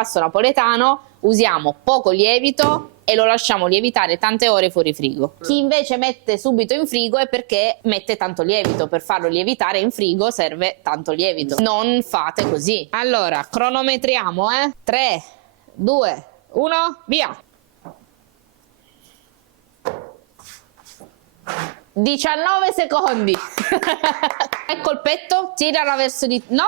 pasto napoletano usiamo poco lievito e lo lasciamo lievitare tante ore fuori frigo. Chi invece mette subito in frigo è perché mette tanto lievito. Per farlo lievitare in frigo serve tanto lievito. Non fate così. Allora, cronometriamo, 3, 2, 1, via! 19 secondi. Il colpetto, tirala verso di... No!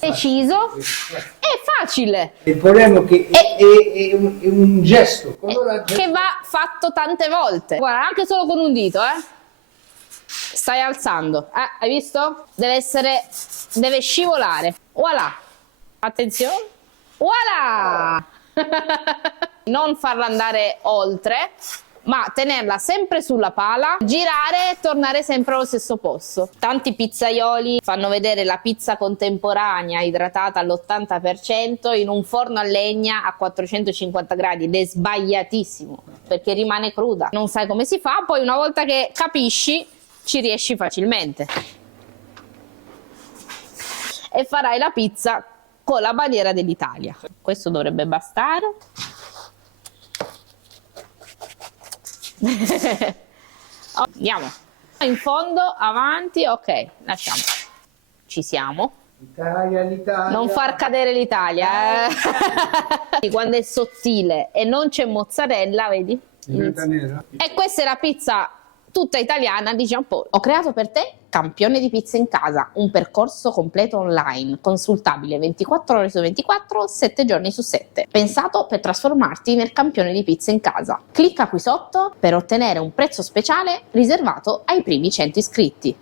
Deciso. È facile. Il problema è che è un gesto. Che va fatto tante volte. Guarda, anche solo con un dito, Stai alzando. Hai visto? Deve scivolare. Voilà. Attenzione. Voilà! Non farla andare oltre, ma tenerla sempre sulla pala, girare e tornare sempre allo stesso posto. Tanti pizzaioli fanno vedere la pizza contemporanea idratata all'80% in un forno a legna a 450 gradi ed è sbagliatissimo perché rimane cruda. Non sai come si fa, poi una volta che capisci ci riesci facilmente. E farai la pizza con la bandiera dell'Italia. Questo dovrebbe bastare. Andiamo in fondo, avanti, ok, lasciamo. Ci siamo. L'Italia. Non far cadere l'Italia. Quando è sottile e non c'è mozzarella, vedi? E questa è la pizza tutta italiana di Jean Paul. Ho creato per te Campione di Pizza in Casa, un percorso completo online, consultabile 24 ore su 24, 7 giorni su 7, pensato per trasformarti nel campione di pizza in casa. Clicca qui sotto per ottenere un prezzo speciale riservato ai primi 100 iscritti.